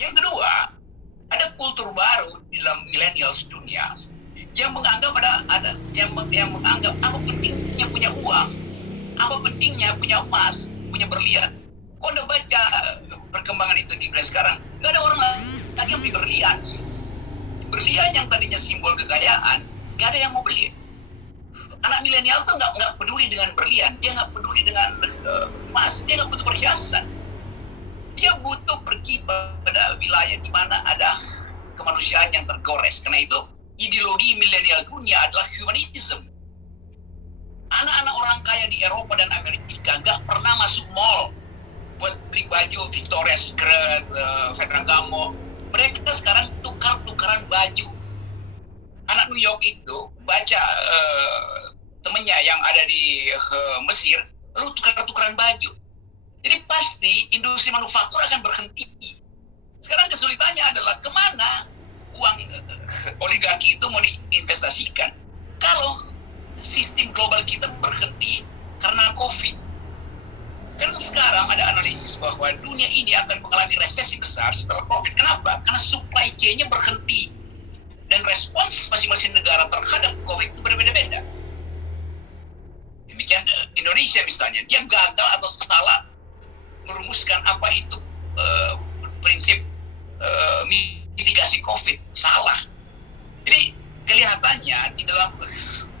Yang kedua, ada kultur baru di dalam millennials dunia yang menganggap yang menganggap apa pentingnya punya uang, apa pentingnya punya emas, punya berlian. Kau udah baca perkembangan itu di dunia sekarang, nggak ada orang lagi yang beli berlian. Berlian yang tadinya simbol kekayaan, nggak ada yang mau beli. Anak milenial tuh nggak peduli dengan berlian, dia nggak peduli dengan emas, dia nggak butuh perhiasan. Dia butuh pergi pada wilayah di mana ada kemanusiaan yang tergores. Karena itu ideologi milenial dunia adalah humanism. Anak-anak orang kaya di Eropa dan Amerika nggak pernah masuk mall buat beli baju Victoria's Secret, Ferragamo. Mereka sekarang tukar-tukaran baju. Anak New York itu baca temennya yang ada di Mesir, lalu tukar-tukaran baju. Jadi pasti industri manufaktur akan berhenti. Sekarang kesulitannya adalah kemana uang oligarki itu mau diinvestasikan. Kalau sistem global kita berhenti karena COVID. Kan sekarang ada analisis bahwa dunia ini akan mengalami resesi besar setelah COVID. Kenapa? Karena supply chain-nya berhenti. Dan respons masing-masing negara terhadap COVID itu berbeda-beda. Demikian Indonesia misalnya, dia gagal atau salah merumuskan apa itu prinsip mitigasi COVID. Salah. Jadi kelihatannya di dalam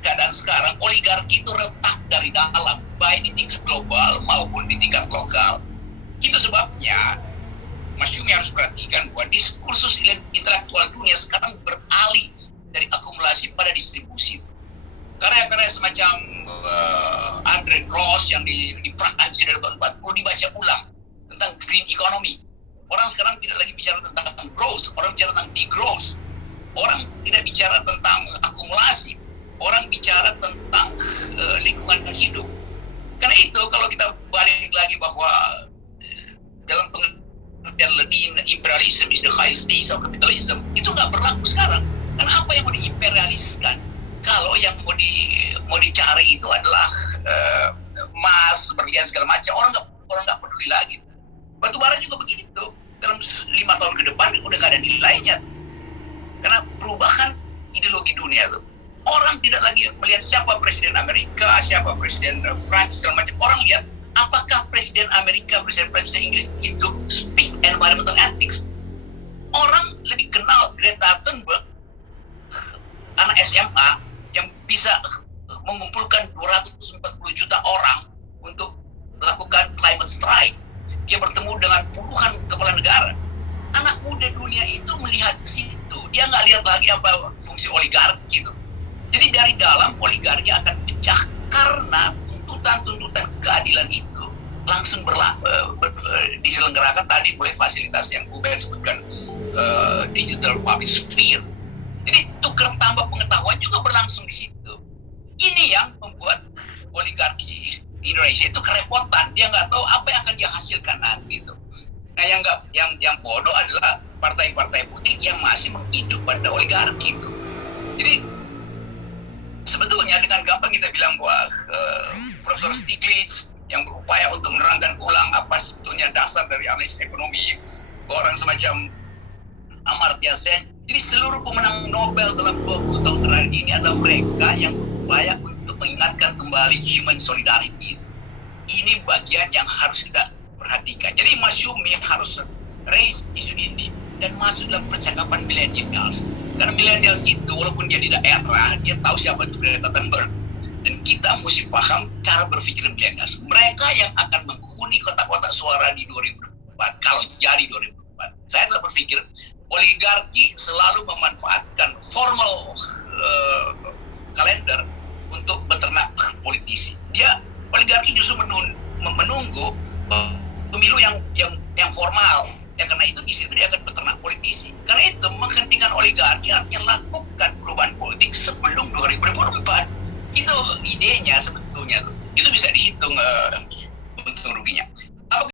keadaan sekarang oligarki itu retak dari dalam, baik di tingkat global maupun di tingkat lokal. Itu sebabnya Mas Yumi harus perhatikan bahwa diskursus intelektual dunia sekarang beralih dari akumulasi pada distribusi. Karya-karya semacam Andre Gross yang di Prancis dari tahun 40 dibaca ulang tentang green economy. Orang sekarang tidak lagi bicara tentang growth, orang bicara tentang degrowth. Orang tidak bicara tentang akumulasi, orang bicara tentang lingkungan hidup. Karena itu kalau kita balik lagi bahwa dalam pengertian Lenin, imperialism is the highest stage of capitalism, itu nggak berlaku sekarang. Karena apa yang mau diimperialiskan? Kalau yang mau dicari itu adalah emas, berlian segala macam, orang nggak peduli lagi. Batu bara juga begitu. Dalam 5 tahun ke depan udah nggak ada nilainya. Karena perubahan ideologi dunia tuh. Orang tidak lagi melihat siapa presiden Amerika, siapa presiden Prancis segala macam. Orang lihat apakah presiden Amerika, presiden Inggris itu speak environmental ethics. Orang lebih kenal Greta Thunberg, anak SMA yang bisa mengumpulkan 240 juta orang untuk melakukan climate strike. Dia bertemu dengan puluhan kepala negara. Anak muda dunia itu melihat ke situ. Dia nggak lihat lagi apa fungsi oligarki itu. Jadi dari dalam oligarki akan pecah karena tuntutan-tuntutan keadilan itu langsung diselenggarakan tadi oleh fasilitas yang Ubed sebutkan, digital public sphere. Jadi tukar tambah pengetahuan juga berlangsung di situ. Ini yang membuat oligarki Indonesia itu kerepotan. Dia nggak tahu apa yang akan dia hasilkan nanti itu. Nah, yang bodoh adalah partai-partai politik yang masih menghidup pada oligarki itu. Jadi sebetulnya dengan gampang kita bilang bahwa Profesor Stiglitz yang berupaya untuk menerangkan ulang apa sebetulnya dasar dari analisis ekonomi, orang semacam Amartya Sen. Jadi seluruh pemenang Nobel dalam 20 tahun terakhir ini adalah mereka yang berupaya untuk mengingatkan kembali human solidarity. Ini bagian yang harus kita perhatikan. Jadi Mas Yumi harus raise isu ini dan masuk dalam percakapan millennials. Karena millennials itu walaupun dia di daerah, dia tahu siapa itu Greta Thunberg. Dan kita mesti paham cara berpikir millennials. Mereka yang akan menghuni kotak-kotak suara di 2024 kalau jadi 2024. Saya telah berpikir oligarki selalu memanfaatkan formal kalender untuk beternak politisi. Oligarki justru menunggu pemilu yang formal. Ya karena itu di situ dia akan beternak politisi. Karena itu menghentikan oligarki artinya lakukan perubahan politik sebelum 2024. Itu idenya sebetulnya tuh. Itu bisa dihitung